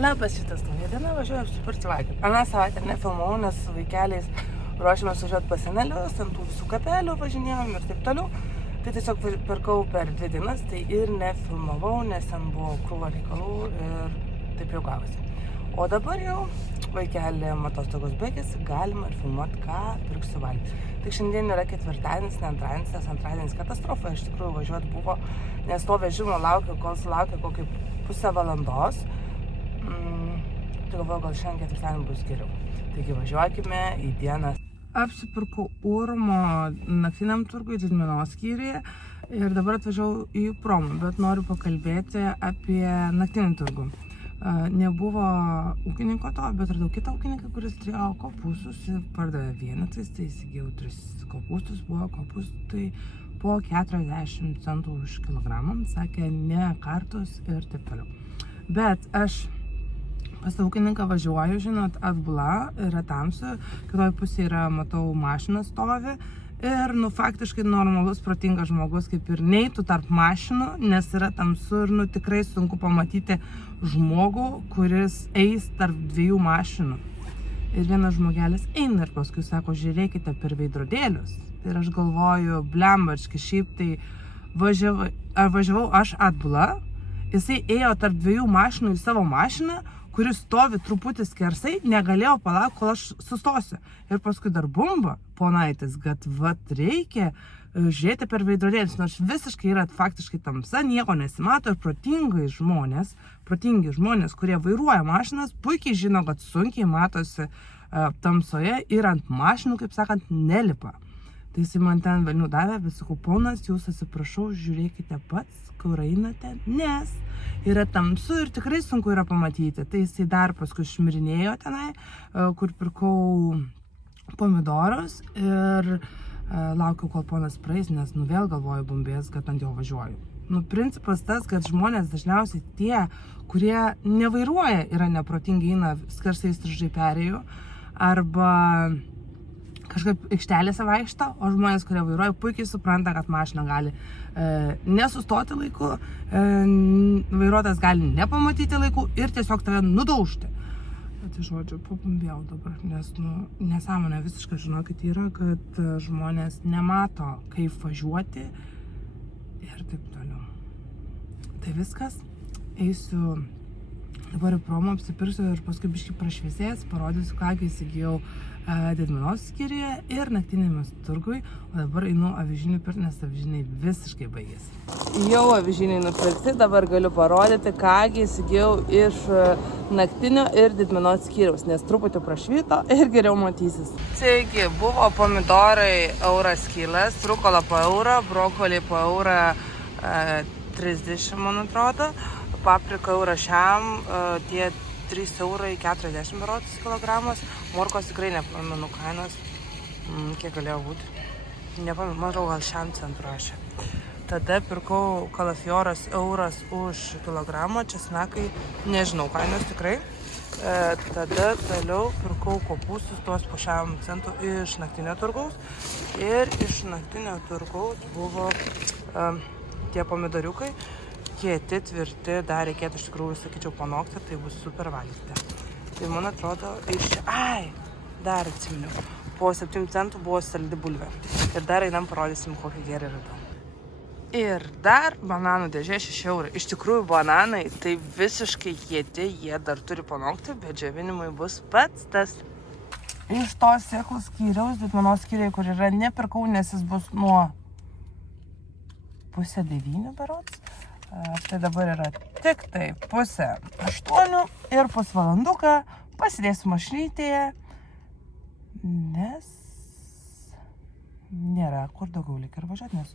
Labas, šitas nauja diena, važiuoju apsipirkti valgyti. Aną savaitę nefilmavau, nes su vaikeliais ruošiamės važiuoti pas senelius, ant tų visų kapelių važinėjom ir taip toliau. Tai tiesiog pirkau per 2 dienas, tai ir nefilmavau, nes ten buvo krūva reikalų ir taip jau gavosi. O dabar jau vaikelėm atostogos baigėsi, galima ir filmuoti, ką pirksiu valgyti. Tik šiandien yra ketvirtadienis, ne antradienis, nes antradienis katastrofa, iš tikrųjų važiuoti buvo, nes to vežimo laukiu, kol sulaukiu kokį pusę valandos. Tai galvoju, gal šiandien ketvirtadienį bus geriau. Taigi važiuokime į dieną. Apsipirkau Urmo naktiniam turgui Didmenos skyriuje ir dabar atvažiavau į promą, bet noriu pakalbėti apie naktinį turgų. Nebuvo ūkininko to, bet radau kitą ūkininką, kuris turėjo kopūstus ir pardavė vienetais, tai įsigijau 3 kopūstus, buvo kopūstai po 40 centų už kilogramą, sakė ne kartus ir taip toliau. Bet aš pas tą ūkininką važiuoju, žinot, atbula, yra tamsu, kitoj pusėje yra, matau, mašina stovi ir, faktiškai normalus, protingas žmogus kaip ir neitų tarp mašinų, nes yra tamsu ir, tikrai sunku pamatyti žmogų, kuris eis tarp 2 mašinų. Ir vienas žmogelis eina ir paskui sako, žiūrėkite per veidrodėlius. Ir aš galvoju, blembački, šiaip tai važiavau aš atbula, jisai ėjo tarp 2 mašinų į savo mašiną, kuris stovi truputį skersai, negalėjau palaukti, kol aš sustosiu. Ir paskui dar bumba, ponaitis, kad reikia žiūrėti per veidrodėlius, nors visiškai yra faktiškai tamsa, nieko nesimato ir protingi žmonės, kurie vairuoja mašinas, puikiai žino, kad sunkiai matosi tamsoje ir ant mašinų, kaip sakant, nelipa. Tai jisai man ten velnių davė, bet sakau, ponas, jūs atsiprašau, žiūrėkite pats, kur einate, nes yra tamsu ir tikrai sunku yra pamatyti. Tai jisai dar paskui šmirinėjo tenai, kur pirkau pomidorus ir laukiau, kol ponas praeis, nes vėl galvoju bumbės, kad ant jo važiuoju. Principas tas, kad žmonės dažniausiai tie, kurie nevairuoja, yra neprotingi, eina skersai įstrižai perėjų arba kažkaip aikštelėse vaikšto, o žmonės, kurie vairuoja, puikiai supranta, kad mašina gali nesustoti laiku, vairuotojas gali nepamatyti laiku ir tiesiog tave nudaužti. Tai žodžiu, pabumbėjau dabar, nes nesąmonė visiškai, žinokit, yra, kad žmonės nemato, kaip važiuoti ir taip toliau. Tai viskas, eisiu dabar į promą, apsipirksiu ir paskui biškį prašviesės, parodysiu, kągi įsigijau Didmenos skyriuje ir naktinėme turgui, o dabar einu avižinių pirkti, nes avižiniai visiškai baigėsi. Jau avižiniai nupirkti, dabar galiu parodyti, kągi įsigijau iš naktinio ir Didmenos skyriaus, nes truputį prašvyto ir geriau matysis. Taigi, buvo pomidorai euras kilas, rukola po eurą, brokoliai po eurą 30, man atrodo, paprika eurą šiam, tie 3,40 € kilogramas, morkos tikrai nepamenu kainos, kiek galėjo būti, nepamenu, man atrodo, gal šiam centru rašė. Tada pirkau kalafioras euras už kilogramą, česnakai, nežinau kainos tikrai. Tada toliau pirkau kopūstus, tuos po šiam centų iš naktinio turgaus. Ir iš naktinio turgaus buvo tie pomidoriukai. Kieti, tvirti, dar reikėtų iš tikrųjų, sakyčiau, panokti, tai bus super valgyti. Tai man atrodo, dar atsiminiau, po 7 centų buvo saldi bulvė. Ir dar einam parodysim, kokį gerį radau. Ir dar bananų dėžė 6 €. Iš tikrųjų, bananai tai visiškai kieti, jie dar turi panokti, bet džiovinimui bus pats tas. Iš to sėklų skyriaus, Didmenos skyriuje, kur yra, nepirkau, nes jis bus nuo 8:30 berods. Tai dabar yra tik tai 7:30 ir pusvalanduką pasidėsiu mašinytėje, nes nėra kur daugiau lyg ir važiuoti, nes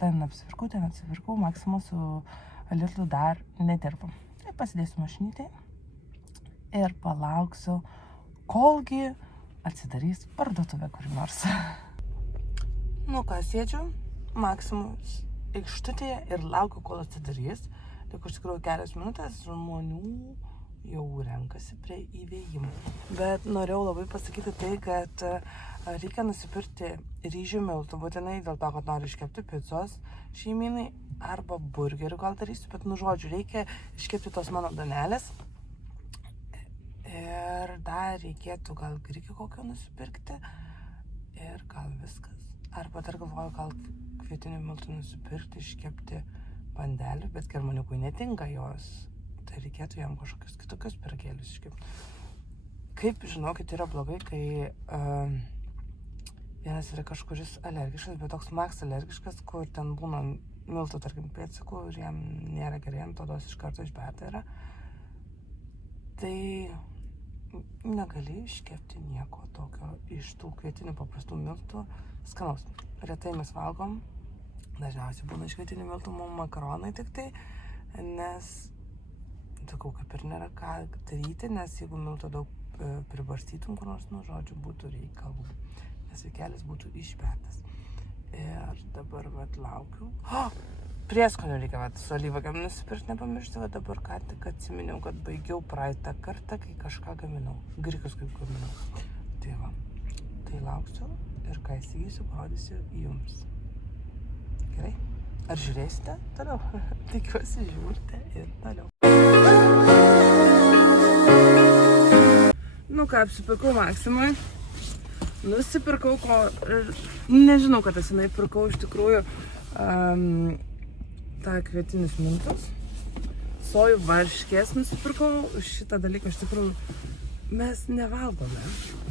ten apsipirkau, Maksimą su Lidlu dar nedirbam. Tai pasidėsiu mašinytėje ir palauksiu, kolgi atsidarys parduotuvė kur nors. Sėdžiu Maksimos aikštutėje ir laukiu, kol atsidarys. Tik iš tikrųjų 4 minutės žmonių jau renkasi prie įvėjimų. Bet norėjau labai pasakyti tai, kad reikia nusipirkti ryžių miltų būtinai, dėl to, kad noriu iškepti picos šeimynai arba burgerių gal darysiu, bet žodžiu, reikia iškepti tos mano duonelės. dar reikėtų gal grikį kokio nusipirkti ir gal viskas. Arba dar galvoju, gal kvietinių miltų nusipirkti, iškepti bandelių, bet germaniukui netinka jos. Tai reikėtų jam kažkokius kitokius pyragėlius iškepti. Kaip, žinokit, yra blogai, kai vienas yra kažkuris alergiškas, bet toks maks alergiškas, kur ten būna miltų, tarkim, pėdsakų ir jam nėra gerai, jam todos iš karto išberta yra. Tai negali iškepti nieko tokio iš tų kvietinių paprastų miltų skanaus. Retai mes valgom, dažniausiai būna iš kvietinių miltų mum makaronai tik tai, nes, sakau, kaip ir nėra ką daryti, nes jeigu miltų daug pribarstytum, kur nors, žodžiu, būtų reikalų, nes vaikelis būtų išbertas. Ir dabar laukiu. Prieskonių reikia su alyvuogėm nusipirkti, nepamiršti, dabar ką tik atsiminiau, kad baigiau praeitą kartą, kai kažką gaminau. Grikius kaip gaminau. Tai va, tai lauksiu ir ką įsigysiu, parodysiu jums. Gerai? Ar žiūrėsite toliau? Tikiuosi žiūrite ir toliau. Nu ką, apsipirkau Maksimui. Nusipirkau ko, nežinau, kad aš senai pirkau iš tikrųjų tą kvietinius miltus. Sojų varškės nusipirkau, šitą dalyką iš tikrųjų mes nevalgome,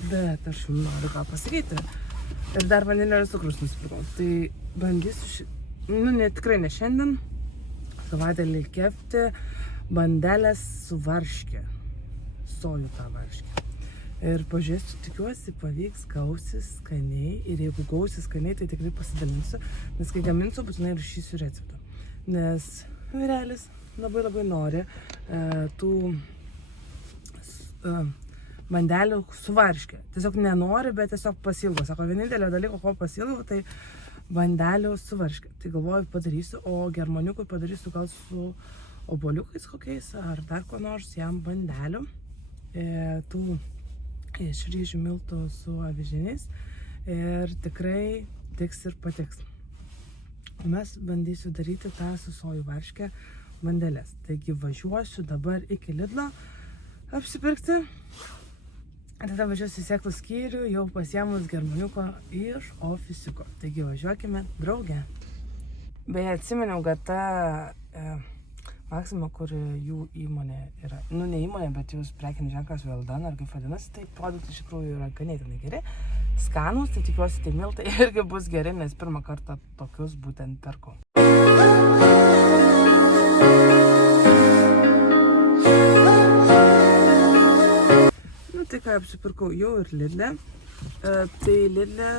bet aš jums noriu ką pasakyti. Ir dar vanilio ir cukrus nusipirkau. Tai bandysiu, tikrai ne šiandien, savaitgalį kepti bandelės su varške, sojų tą varškę. Ir pažiūrėsiu, tikiuosi, pavyks, gausis skaniai. Ir jeigu gausis skaniai, tai tikrai pasidalinsiu. Nes kai gaminsiu, būtinai rašysiu receptą. Nes vyrelis labai nori tų bandelių su varške. Tiesiog nenori, bet tiesiog pasilgo. Sako, vienintelio dalyko, ko pasilgo, tai bandelių su varške. Tai galvoju, padarysiu, o germaniukui padarysiu gal su obuoliukais kokiais, ar dar ko nors jam bandelių. Tų iš ryžių miltų su avižiniais ir tikrai tiks ir patiks. Mes bandysiu daryti tą su sojų varške bandelės. Taigi važiuosiu dabar iki Lidlo apsipirkti. Tada važiuosiu į sėklų skyrių, jau pasiėmus germaniuko iš ofisiuko. Taigi važiuokime drauge. Beje, atsiminiau, kad ta Maksima, kur jų įmonė yra, ne įmonė, bet jūs prekinis ženklas Veldan, ar kaip vadinasi, tai produktai iš tikrųjų yra ganėtinai geri, skanūs, tai tikiuosi, tai miltai irgi bus geri, nes pirmą kartą tokius būtent perku. Tai ką apsipirkau jau ir Lidle, tai Lidle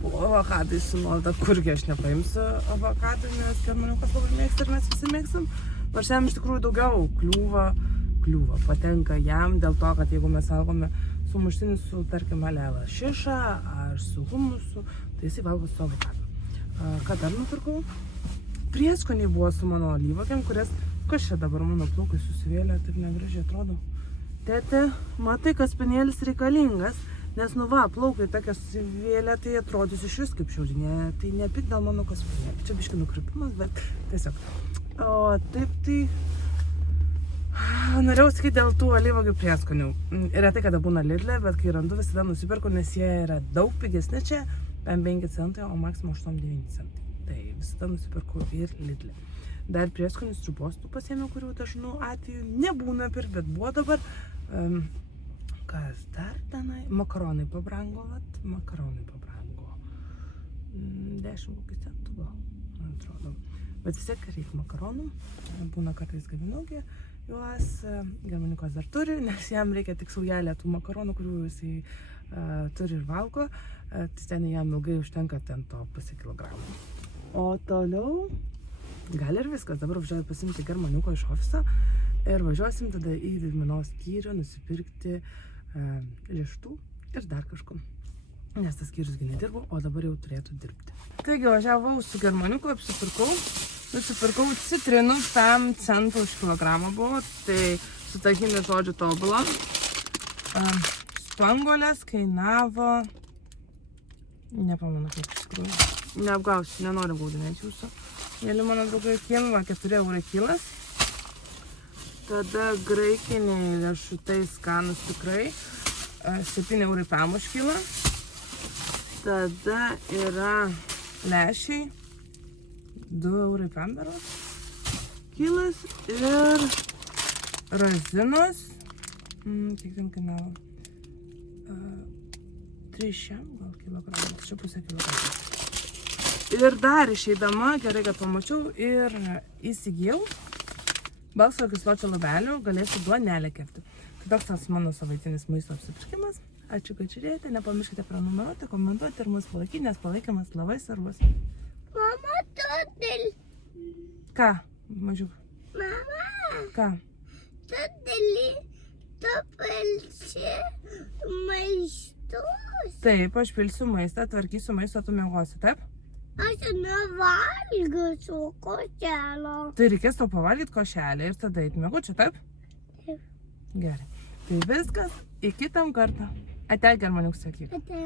avokadai su nuolaida, kurgi aš nepaimsiu avokadų, nes germaniukas labai mėgsta ir mes visi mėgstam. Nors jam iš tikrųjų daugiau kliūva patenka jam dėl to, kad jeigu mes valgome sumuštinį su, tarkim, lašiša ar su humusu, tai jisai valgo su avokadu. Ką dar nupirkau? Prieskoniai buvo su mano alyvuogėm, kurias, kas čia dabar mano plaukai susivėlė, taip negražiai atrodo. Tėte, matai, kaspinėlis reikalingas, nes plaukai tokia susivėlė, tai atrodys iš vis kaip šiaudinė, tai nepik dėl mano kaspinėlį. Čia biškai nukrypimas, bet tiesiog. O taip tai norėjau sakyti dėl tų alyvuogių prieskonių. Retai kada būna Lidle, bet kai randu visada nusipirku, nes jie yra daug pigesni čia, 5 centai, o maksimum 8-9 centai. Tai visada nusipirku ir Lidle. Dar prieskonių sriubostų pasiėmiau, kurių dažnų atveju nebūna pirkti, bet buvo dabar. Kas dar tenai? Makaronai pabrango, makaronai pabrango. 10 kokių centų gal, man atrodo. Bet vis tiek reikia makaronų, būna kartais gaminaugi juos, germaniukas dar turi, nes jam reikia tik saujelę tų makaronų, kurių jisai turi ir valgo, tai ten jam ilgai užtenka ten to pusę kilogramų. O toliau gal ir viskas, dabar važiuoju pasimti germaniuko iš ofiso ir važiuosim tada į didmenos skyrių nusipirkti riešutų ir dar kažko. Nes tas skyriusgi nedirbu, o dabar jau turėtų dirbti. Taigi važiavau su germaniuku, nusipirkau citrinų, 5 centų už kilogramą buvo, tai su tahiniu žodžiu tobulą. Spanguolės kainavo, nepamenu kaip iš tikrųjų, neapgausiu, nenoriu gaudinėti jūsų. Mėly mano draugai, kienuva 4 € kilas. Tada graikiniai riešutai skanus tikrai. 7 eurai pam už kilą. Tada yra lęšiai. 2 eurai pam berods. Kilas ir razinos. Kiek ten kainavo? 300 gal kilogramų. Čia pusę kilogramų. Ir dar išeidama, gerai, kad pamačiau ir įsigijau balso gysločio lubelių, galėsiu duonelę kepti. Tai toks tas mano savaitinis maisto apsipirkimas. Ačiū, kad žiūrėjote, nepamirškite prenumeruoti, komentuoti ir mus palaikyti, nes palaikymas labai svarbus. Mama, todėl. Ką, mažiuk? Mama, Ką? todėl tu pilsi maistus. Taip, aš pilsiu maistą, tvarkysiu maistą, tu miegosi, taip? Aš nevalgysiu košelio. Tai reikės tau pavalgyti košelę ir tada eit miegučiu, taip? Taip. Gerai. Tai viskas, iki tam kartą. Ate, germaniuk sakyk. Ate.